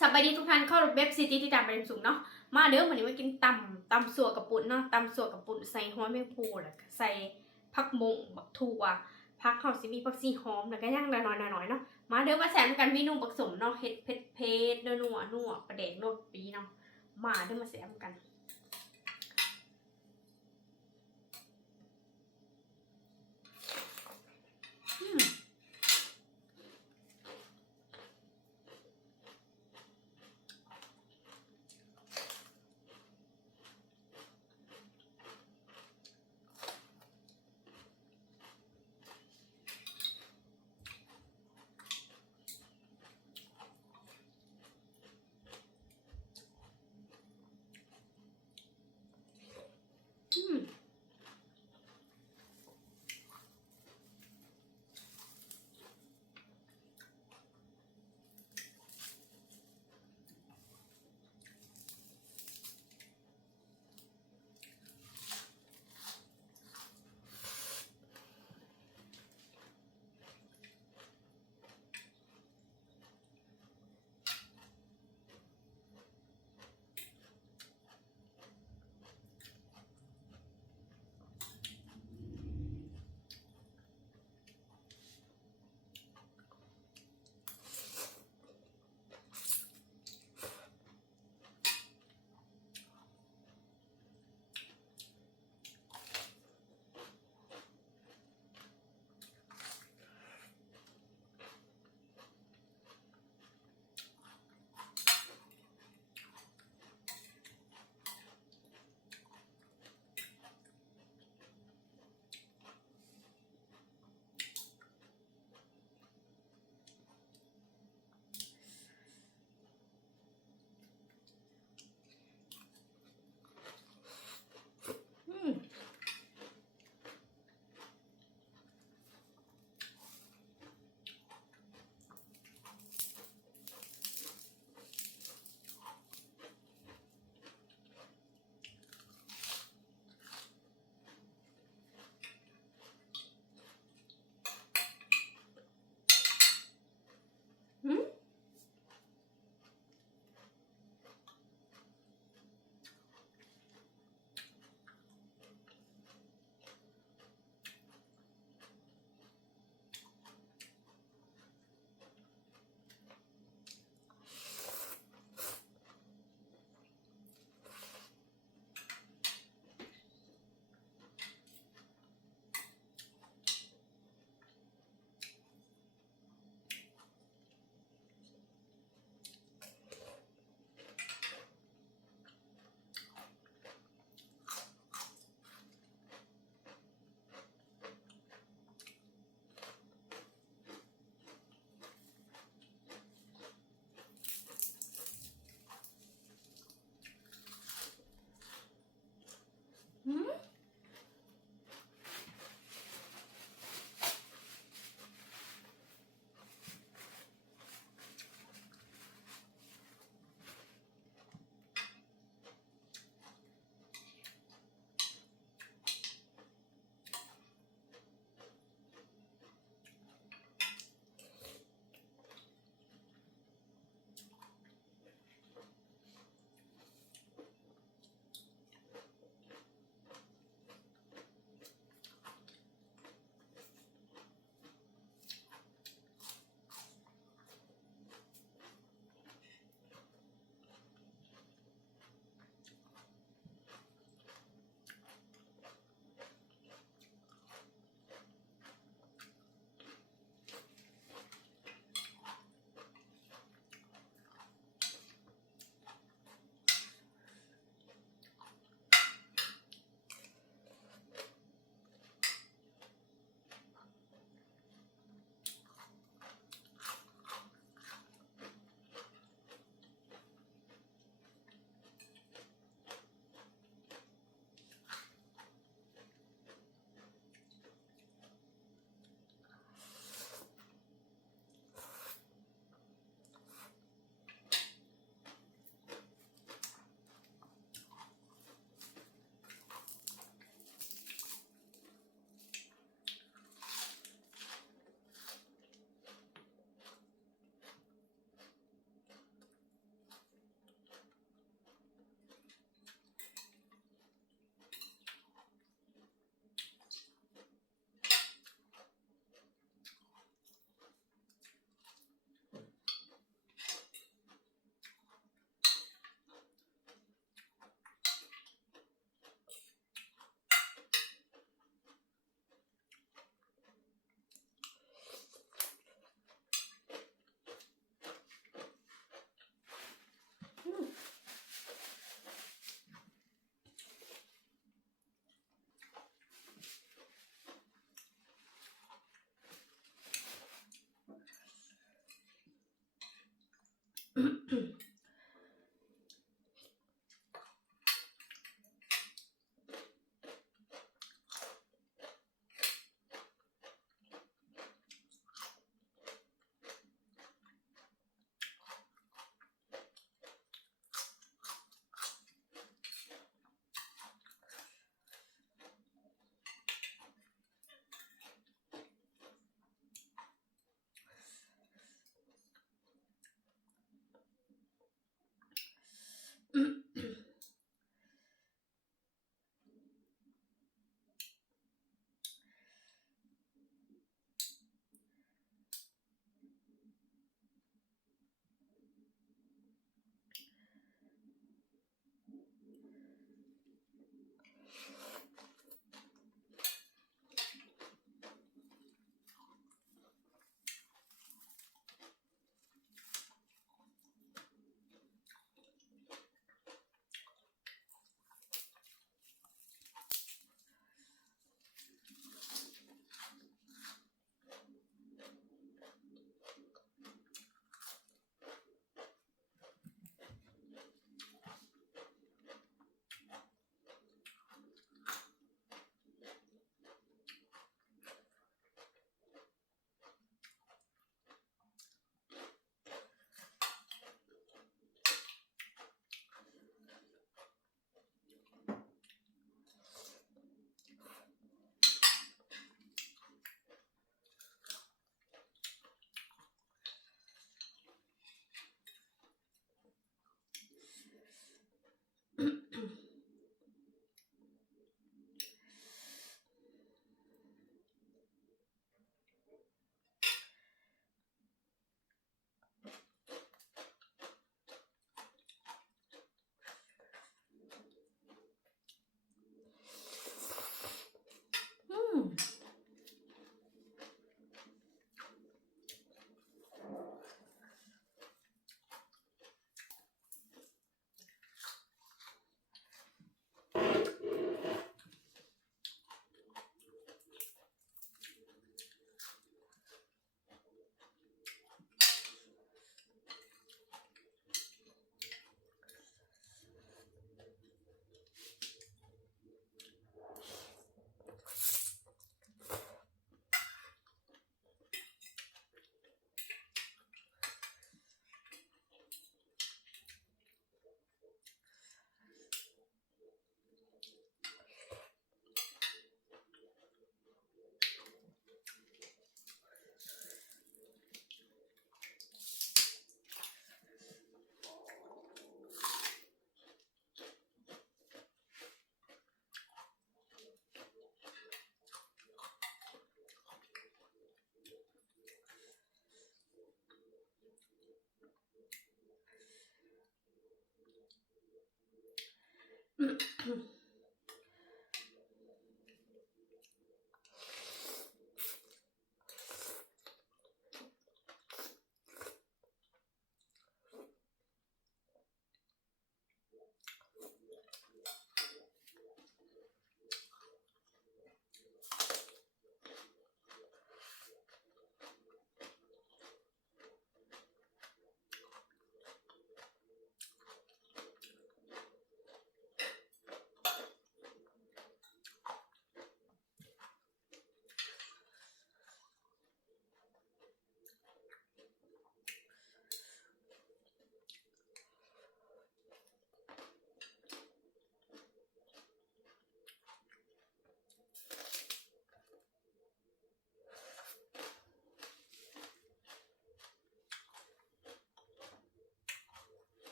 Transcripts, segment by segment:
สบายดีทุกท่านเข้าเว็บซิตี้ที่ตามไปสูงเนาะมาเด้อวันนี้มากินตำสัวกับปุ่นเนาะตำสัวกับปุ่นใส่หัวแมงภูแล้วก็ใส่ผักมงบักถั่วผักเฮาสิมีผักชีหอมแล้วก็ย่างน้อยๆเนาะมาเด้อมาแซมกันเมนูผสมเนาะเฮ็ดเผ็ดๆนัวๆปลาแดกโนดปีเนาะมาเด้อมาแซมกัน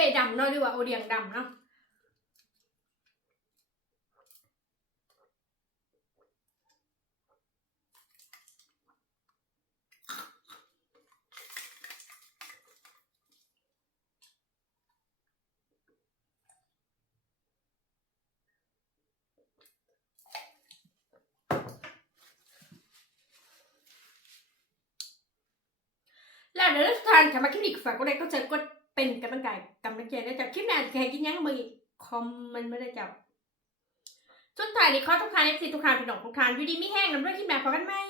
ฟ่ดำเนาะหรือว่าโอเดียงดำเนาะแล้วเดี๋ยวทุกท่านค่ะมาคลิปนี้ฝากกดไลค์กดแชร์กดเป็นกำลังใจได้จากคลิปหน้าใครกินยังมือคอมมันไม่ได้จับสุดท้ายนี้ขอทุกท่าน FC ทุกท่านพี่น้องทุกท่านอยู่ดีไม่แห้งกันด้วยคลิปหน้าพบกันใหม่